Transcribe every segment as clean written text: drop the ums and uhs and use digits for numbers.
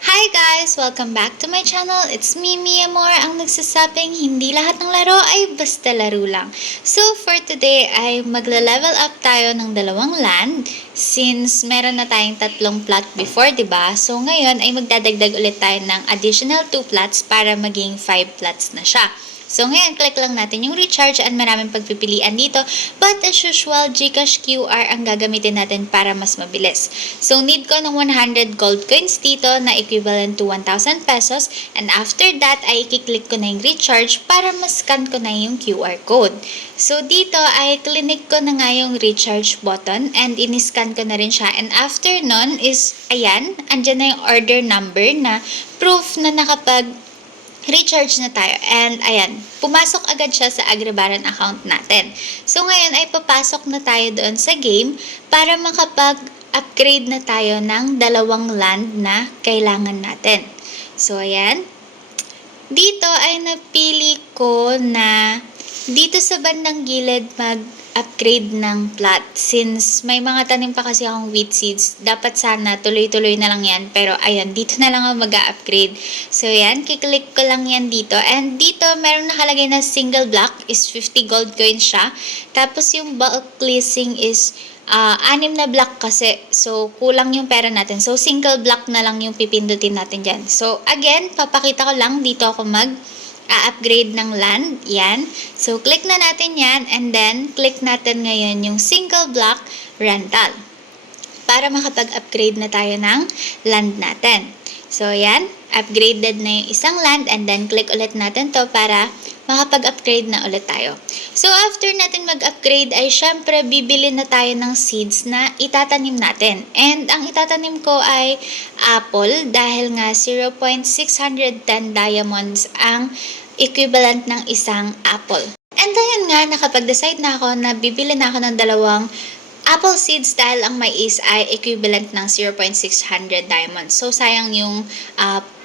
Hi guys! Welcome back to my channel. It's me, Mia Moore, ang nagsasabing hindi lahat ng laro ay basta laro lang. So for today ay magla-level up tayo ng dalawang land since meron na tayong tatlong plot before, diba? So ngayon ay magdadagdag ulit tayo ng additional 2 plots para maging 5 plots na siya. So ngayon, click lang natin yung recharge at maraming pagpipilian dito. But as usual, GCash QR ang gagamitin natin para mas mabilis. So need ko ng 100 gold coins dito na equivalent to 1,000 pesos. And after that, ay i-click ko na yung recharge para mas-scan ko na yung QR code. So dito ay clinic ko na nga yung recharge button and in-scan ko na rin siya. And after nun is, ayan, andyan na yung order number na proof na recharge na tayo. And ayan, pumasok agad siya sa Agribaran account natin. So ngayon ay papasok na tayo doon sa game para makapag-upgrade na tayo ng dalawang land na kailangan natin. So ayan, dito ay napili ko na dito sa bandang gilid mag-upgrade ng plot. Since may mga tanim pa kasi akong wheat seeds, dapat sana tuloy-tuloy na lang yan. Pero ayan, dito na lang ako mag-upgrade. So yan, kiklik ko lang yan dito. And dito, meron nakalagay na single block is 50 gold coins siya. Tapos yung bulk leasing is 6 na block kasi. So, kulang yung pera natin. So, single block na lang yung pipindutin natin dyan. So, again, papakita ko lang. Dito ako upgrade ng land. Yan. So, click na natin yan. And then, click natin ngayon yung single block rental. Para makapag-upgrade na tayo ng land natin. So, yan. Upgraded na yung isang land. And then, click ulit natin to para makapag-upgrade na ulit tayo. So, after natin mag-upgrade ay syempre bibili na tayo ng seeds na itatanim natin. And ang itatanim ko ay apple dahil nga 0.610 diamonds ang equivalent ng isang apple. And ayun nga, nakapag-decide na ako na bibili na ako ng dalawang apple seeds dahil ang mais ay equivalent ng 0.600 diamonds. So, sayang yung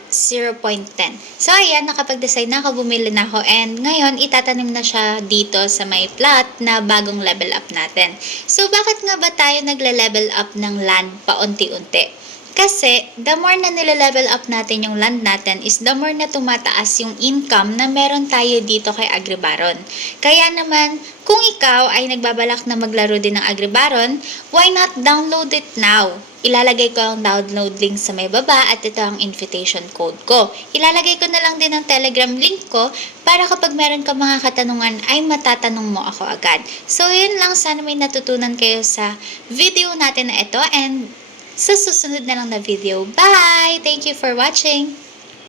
0.10. So, ayan, nakapag-decide na ako, bumili na ako, and ngayon, itatanim na siya dito sa may plot na bagong level up natin. So, bakit nga ba tayo nagle-level up ng land paunti-unti? Kasi, the more na nile-level up natin yung land natin is the more na tumataas yung income na meron tayo dito kay Agribaron. Kaya naman, kung ikaw ay nagbabalak na maglaro din ng Agribaron, why not download it now? Ilalagay ko ang download link sa may baba at ito ang invitation code ko. Ilalagay ko na lang din ang Telegram link ko para kapag meron ka mga katanungan ay matatanong mo ako agad. So, yun lang. Sana may natutunan kayo sa video natin na ito, and sa susunod na lang na video. Bye! Thank you for watching!